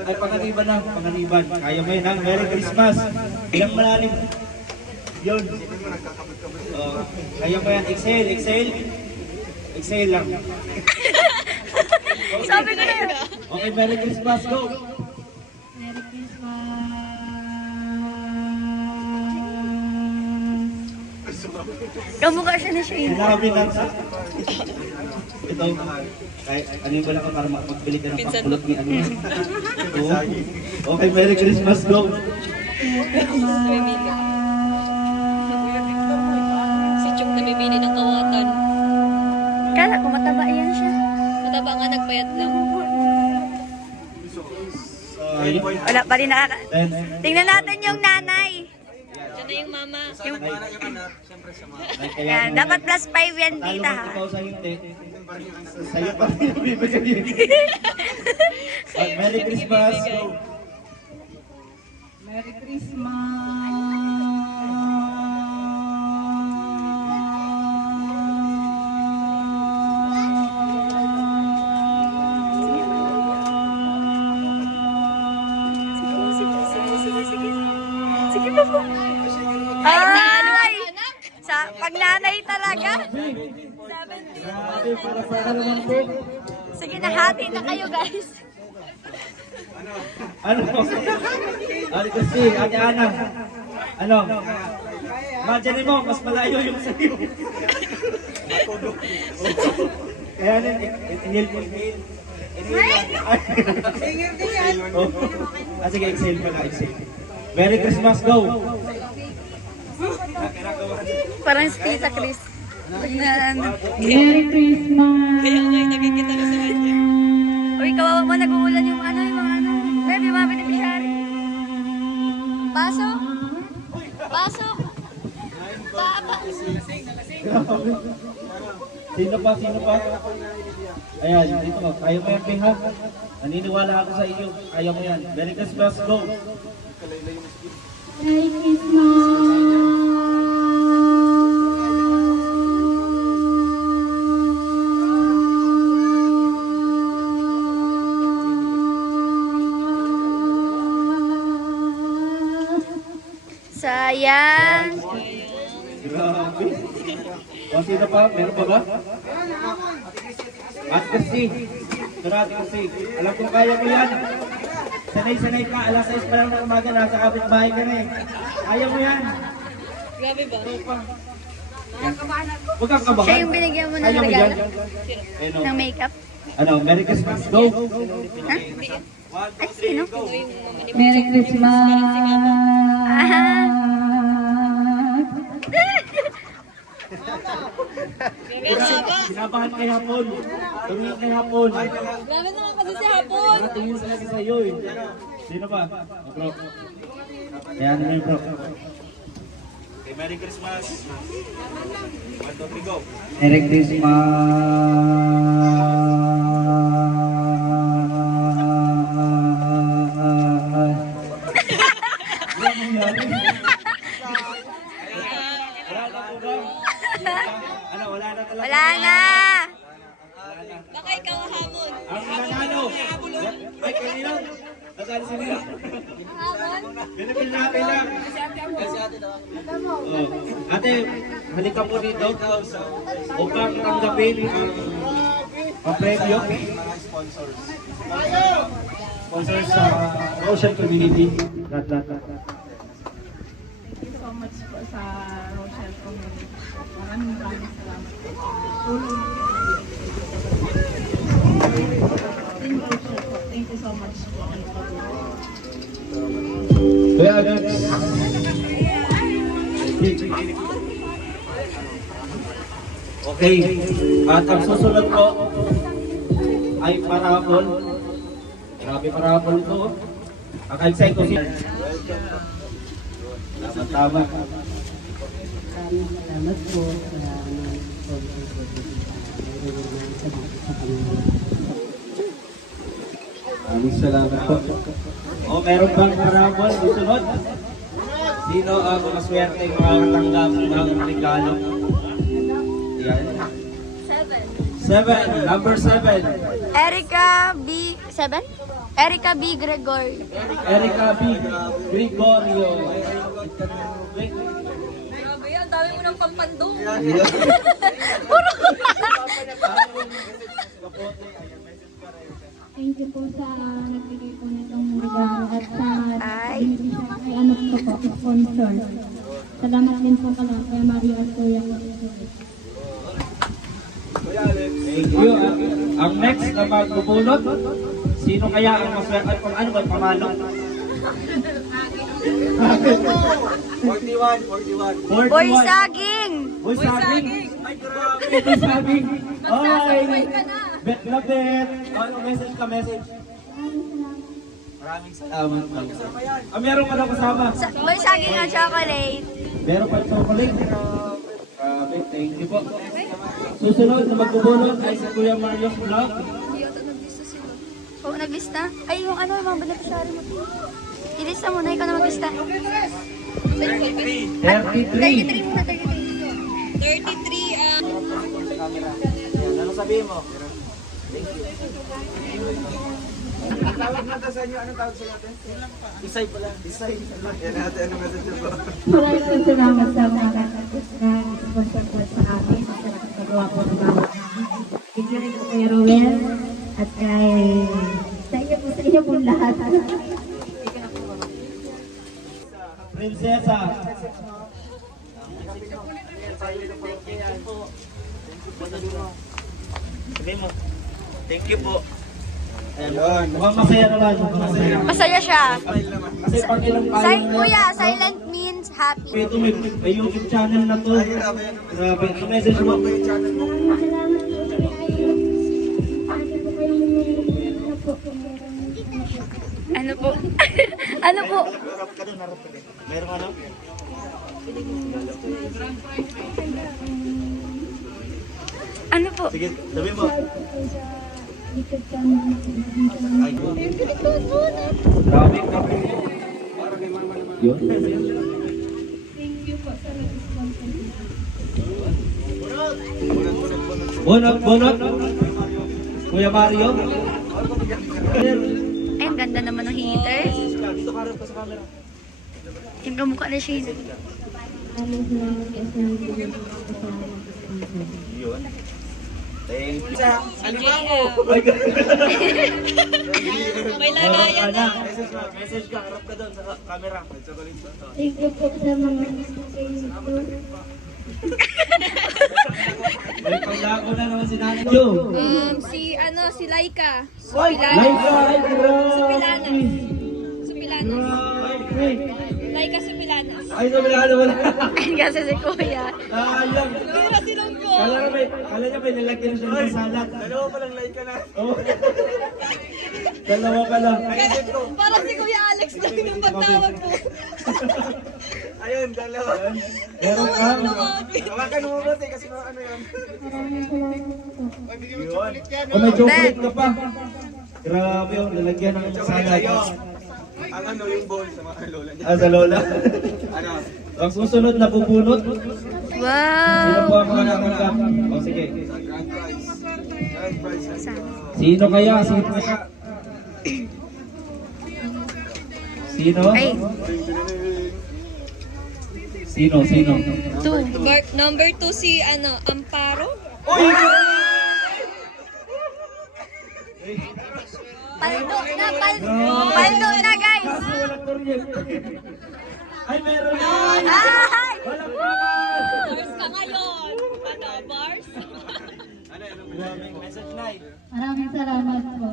Ay, panganiban na, panganiban. Kaya mo yan, ha? Merry Christmas. Ilang malalim. Yun. Kaya mo yan. Exhale, exhale. Exhale lang. Sabi ko na yun. Okay, Merry Christmas. Go! Merry Christmas! Kamukha siya ni Shane. Sinabi na sa... Ito, kahit ano yung wala ka para magbili ka ng pagpulot ni ano. Oo. Okay, Merry Christmas. Go! Si Chuk na bibili ng kawatan. Kala ko mataba yan siya. Mataba nga, nagpayat lang. Wala pa rin nakaka... Tingnan natin yung nanay. Diyan na yung mama. Yung... Yan, dapat plus 5 yan, tita ha. Ikaw sa hindi. Sa'yo pa rin yung bibigyan. Merry Christmas. Go! Merry Christmas! Sige pa po. Ay! Sa pagnanay talaga. Para naman po. Sige, nahati na kayo guys. Ano? Ate Christy, Ate Ana. Ano? Imagine mo, mas malayo yung sa'yo. Kaya nun, inhale mo, inhale. Sige, exhale pala, exhale. Merry Christmas, go! Parang si Tita Chris. Pag na ano. Merry Christmas! Kaya ngayon nakikita na sa kanya. Uy, kawawa mo, nag-uulan yung ano, yung mga ano. Baby, mga beneficiary. Pasok! Pasok! Baba! Sino pa? Sino pa? Ayan, dito mo. Kaya mo yan, Ping, ha? Naniniwala ako sa iyo. Kaya mo yan. Merry Christmas, go! Merry Christmas! Sayang! Grabe. O, sino pa? Meron pa ba? Ate Christy. Tara, Ate Christy. Alam kong kaya mo yan. Sanay-sanay ka. Alas 6 pa lang na umaga. Nasa kapitbahay ka na eh. Kaya mo yan. Grabe ba? Huwag kang kabahan. Siya yung binigyan mo ng Kaya mo regalo? yan. Ano? Ng makeup? Ano? Merry Christmas. Go! Ha? Ay, sino? Merry Christmas! Ah! Sinabahan kay Hapon. Tumingin kay Hapon. Grabe naman kasi si Hapon! Tingin sila sa iyo eh. Sino ba? O, bro. Kaya ano yun, bro? Okay, Merry Christmas. 1, 2, 3, go. Merry Ano, wala na talaga. Wala na! Baka ikaw ang hamon. Ang nanalo. Ay, kanino? Nasaan si Nila? Binipil natin lang. Oh. Ate, halika po dito upang tanggapin ang premyo. sponsors sa Rochelle community. Lahat. Thank you so much po sa Rochelle Community. Maraming salamat po sa tulong. Team Rochelle po. Thank you so much po. Kuya Alex. Okay, at ang susunod po ay parapol. Grabe parapol ito. Naka-excite ko siya. Tama. Salamat po sa Maraming salamat po. O, meron bang parapol? Susunod? Sino ang mga swerte makakatanggap ng regalo? Yan. 7. Number 7. Erika B. 7? Erika B. Gregory. Erika B. Gregorio. Grabe yan, dami mo ng pampandong. Thank you po sa nagbigay po nitong regalo at sa Ay. ay ano po po, sponsor. Salamat din po pala kay Mario at Kuya. Thank you. Ang next na magbubulot, sino kaya ang maswerte? Ano ba pamalo? 41. Boy Saging! Boy Saging! Ay, grabe! Boy Saging! Ay! Bet na bet! Ano, message ka, message. Maraming salamat. Meron ka daw kasama. Boy Saging na chocolate. Meron pa chocolate. Grabe, thank you po. Susunod na magbubulot ay si Kuya Mario's Vlog. Oo, naglista? Ay, yung ano, yung mga beneficiary mo. Ilista mo na, ikaw na maglista. 33. 33 muna, 33. Ano sabihin mo? Tawag natin sa inyo. Anong tawag sa natin? Isay pala. Isay. Yan natin. Anong message po? Maraming salamat sa mga katatis na sponsor po sa akin at sa nakagawa po ng bawat. Thank you rin po kay Rowel at kay sa iyo po lahat. Prinsesa. Sabihin mo. Thank you po. Ayun. Mukhang masaya naman. Masaya. Masaya siya. Kasi pag ilang tayo Kuya, silent means happy. ito may YouTube channel na to. Grabe. Ito message mo. Maraming salamat po kay Ate po kayong po. Ano po? Ano po? Meron ka na? Ano po? Sige, sabihin mo. Ay, grabe ka po. Yun. Bunot. Kuya Mario. Ay, ang ganda naman ng heater. Dito ka rin pa sa camera. Yung kamukha na siya. Yun. Thank you. Ano ba mo? May lagayan na. Message ka, harap ka doon sa camera. Thank you po sa mga sponsor. May paglago na naman si Nanay Jo. Si Laika. Laika, ay grabe. Supilanas. Grabe. Laika Supilanas. Ay, nabilala wala. Ayun kasi si Kuya. Sayang. Kala niya may nilagyan siya ng salat. Dalawa palang like ka na. Oo. Dalawa pala. Parang si Kuya Alex lang yung pagtawag mo. Ayun, dalawa. Meron ka. Hawakan mo ba kasi mga ano yun. Maraming salamat po. O may chocolate ka pa. Grabe, oh, lalagyan ng salat. Ang ano yung bowl sa mga lola niya. Ah, sa lola. Ano? Ang susunod na pupulot. Sino Wow! po ang mga nakanggap? O sige. Grand prize. Grand prize. Sino kaya? Sino? Ay, Sino? number 2 si Amparo. Paldo na, paldo na guys. Kaso walang kuryente. Ay, meron na! Ay! Walang kuryente! Bars ka ngayon. Ano, bars? Message na eh. Maraming salamat po.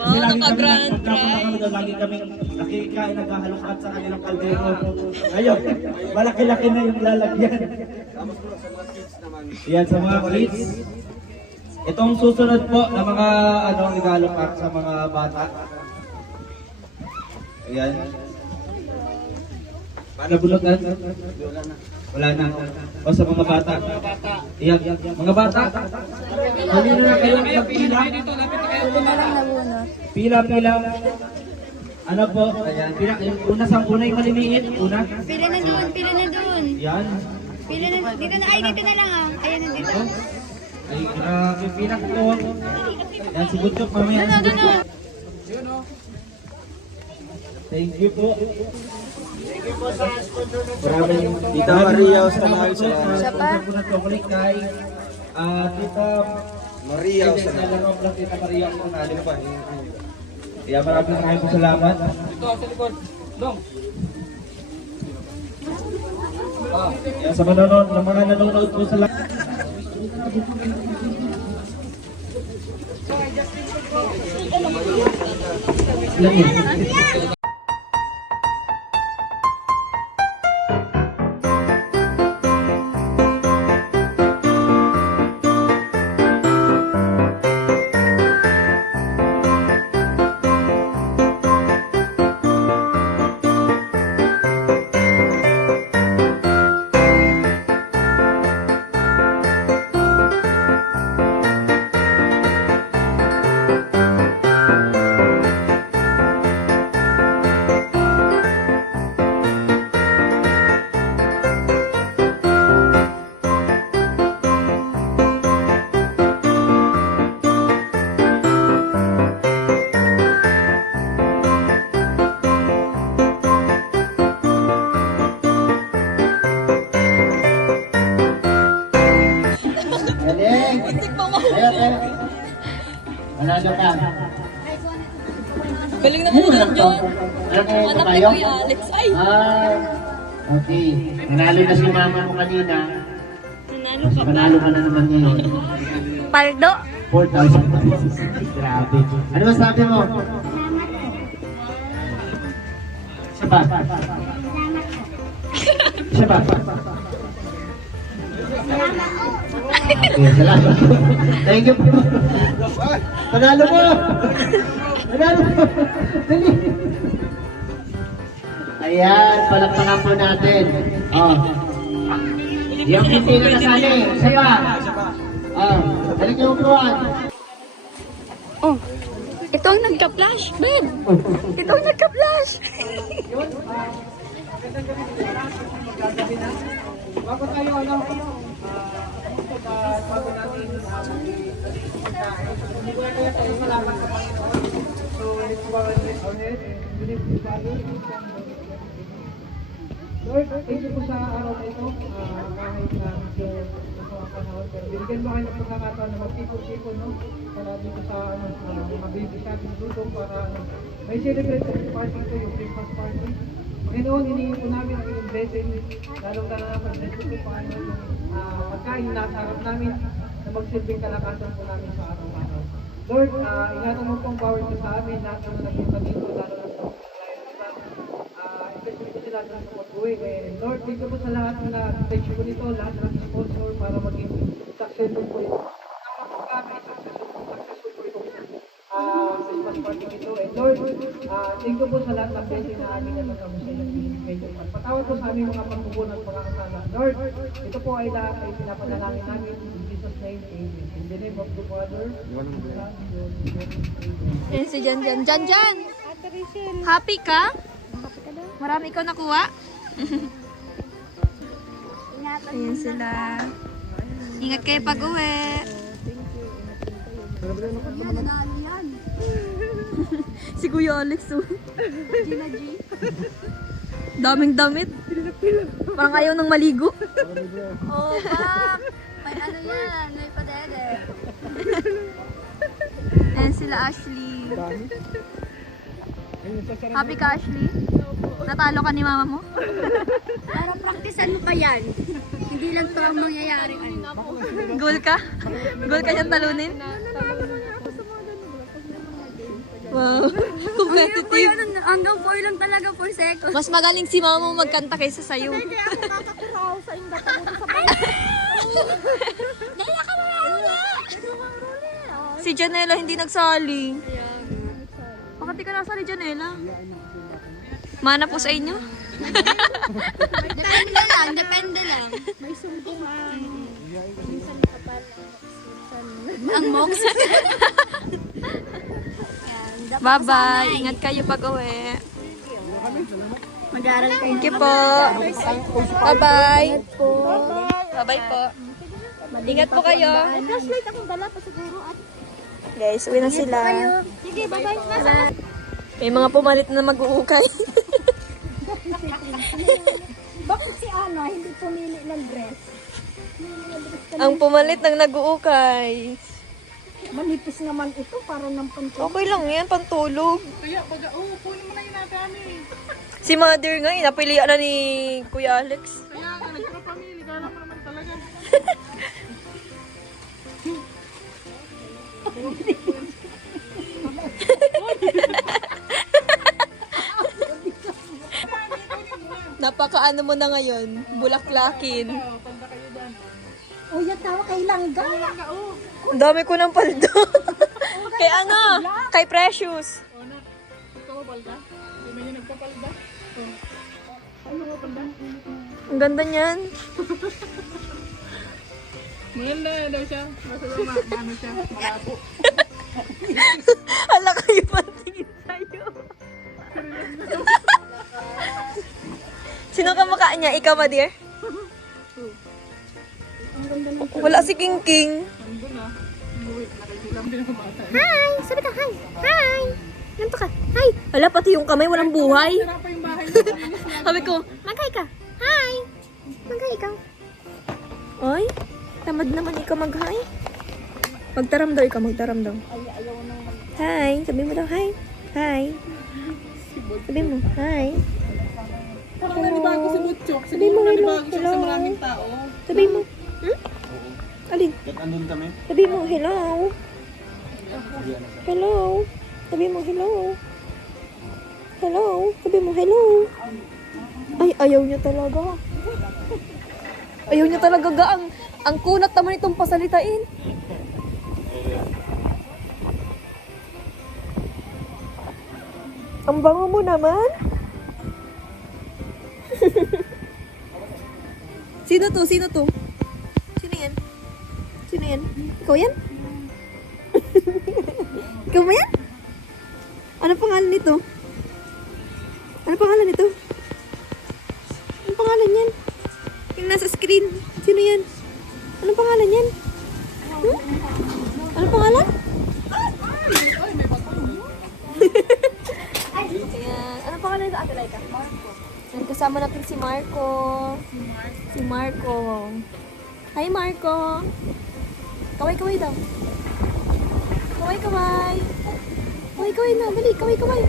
Wow, naka-grand prize. Lagi kami nakikain, naghahalukat sa kanilang kaldero. Ngayon, malaki-laki na yung lalagyan. Tapos po sa mga kids naman. Yan sa mga kids. Itong susunod po na mga naghahalukat sa mga bata. Ayan. Nabunutan? Wala na. O sa mga bata. Iyan, mga bata. Halina na kayo magpila. Pila. Ano po? Ayan. Pila. Una sa una yung maliliit. Una. Pila na dun. Yan. Pila na, dito na, ay dito na lang ah. Ayan na dito. Ay, grabe. Pila ko. Yan, si Butchok. Mamaya. Doon. Thank you po. Maraming Tita Maria Ostanal sa Siya pa? Sa po chocolate kay Tita Maria Sa Ostanal. laro lang Tita Maria Ostanal. Kaya maraming salamat. Kaya sa mga nanonood po sa lahat. Manalo ka. Galing na muna dyan. Alam mo Anak ba ni kayo? Kuya Alex. Ay, Okay. Nanalo na si mama mo kanina. nanalo Mas ka pa. manalo ka na naman ngayon. Paldo. 4,000 pesos. Grabe. Ano masabi mo? Siya ba? Siya ba? Okay, salamat. Thank you po. Panalo mo! Panalo mo! Dali! Ayan, palakpakan po natin. Oh. Yung hindi na nasali. Siya ba? Balik yung upuan. Oh, ito ang nagka-flash, babe. Ito ang nagka-flash. Bago tayo, bago natin hindi ko na kaya tayo salamat sa Panginoon. So, let's go ahead. Lord, thank you po sa araw na ito. Kahit na medyo mga panahon, pero binigyan mo kayo ng pagkakataon na magtipon-tipon, no? Para dito sa mga baby sa ating luto para may celebrate party ito, yung Christmas party. Panginoon, hinihingi po namin ang inyong blessing, lalong-lalo na pag-bless po paano yung pagkain na sa harap namin na magsilbing kalakasan po namin sa araw-araw. Lord, ingatan mo pong power ko sa amin, lahat ng nagpunta dito, lalo na po especially po sila sa pag-uwi. Lord, thank you po sa lahat na nag-text po nito, lahat ng sponsor para maging successful po ito. Tama po kami, successful po ito Christmas party nito. And Lord, thank you po sa lahat ng blessing na amin na nagkamo sa ilang medyo. Patawad po sa aming mga pagkukunan at mga kasala. Lord, ito po ay lahat ay pinapanalangin namin in Jesus' name, amen. In the name of the Father, Yan si Jan. Happy ka? Marami ikaw nakuha? Ayan sila. Ingat kayo pag-uwi. Si Kuya Alex, oh. Gina G. Daming damit. Parang ayaw nang maligo. Oh, bak. May ano yan. May padede. Ayan sila Ashley. Happy ka, Ashley? Natalo ka ni mama mo? Para praktisan mo pa yan. Hindi lang to ang mangyayari. Goal ka? Goal ka niyang talunin? Wow. Competitive. Hanggang 4 lang talaga, 4 seconds. Mas magaling si mama mo magkanta kaysa sa'yo. Hindi ako nakakuraw sa inyo. Dahil ka Si Janela hindi nagsali. Bakit di ka nasali, Janela? Mana po sa inyo? Depende lang, depende lang. May sumbungan. Minsan kapal. Ang mox. Bye-bye. Ingat kayo pag-uwi. Mag-aaral kayo. Thank you po. Bye-bye. Bye-bye po. Ingat po kayo. May flashlight akong dala pa siguro. Guys, uwi na sila. Sige, bye-bye. May mga pumalit na mag-uukay. Bakit si Ana hindi pumili ng dress? Ang pumalit ng nag-uukay. Manipis naman ito para ng pantulog. Okay lang yan, pantulog. Kaya, kunin mo na yun natin Si mother nga, napilian na ni Kuya Alex. Kaya nga, nagpapamili. Kala mo naman talaga. Napakaano mo na ngayon, bulaklakin. O, yung tawa kay Langga. Ang dami ko ng paldo. Kay ano? Kay Precious. Ikaw ba palda? Hindi man yun nagpapalda. Ano ba palda? Ang ganda niyan. Maganda daw siya. Basta ano siya. Malabo. Hala kayo patingin sa'yo. Sino kamukha niya? Ikaw ba, dear? Wala si King King. Nandun ah. Umuwi. Nakisilang din ako bata. Hi! Sabi ka, hi! Hi! Ganto ka. Hi! Wala, pati yung kamay, walang buhay. Sira pa yung bahay niya. Sabi ko, mag-hi ka. Hi! Mag-hi ikaw. Oy, tamad naman ikaw mag-hi. Magtaram daw ikaw, magtaram daw. Hi! Sabi mo daw, hi! Hi! Sabi mo, hi! Parang nanibago si Butchok. Sabi mo, Siguro hello, nanibago siya sa hello. maraming tao. Sabi mo, alin? Andun kami. Sabi mo, hello. Hello. Sabi mo, hello. Hello. Sabi mo, hello. Ay, ayaw niya talaga. Ayaw niya talaga ga. Ang kunat naman itong pasalitain. Ang bango mo naman. Sino to? Sino to? Sino yan? Sino yan? Ikaw yan? Ikaw mo yan? Ano pangalan nito? Ano pangalan nito? Ano pangalan yan? Yung nasa screen. Sino yan? Ano pangalan yan? Hmm? Ano pangalan? Ayan. Ano pangalan nito? Ate Laika? Marco. Kasama natin si Marco. Si Marco. Hi, Marco. Kaway-kaway daw. Kaway-kaway. Kaway-kaway na. Dali, kaway-kaway.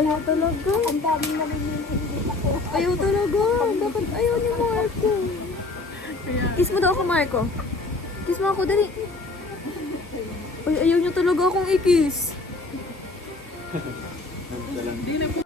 Ayaw talaga. Ang dami na rin yung hindi ako. Ayaw talaga. Bakit ayaw ni Marco? Kiss mo daw ako, Marco. Kiss mo ako, dali. Ay, ayaw niya talaga akong i-kiss. Hindi na po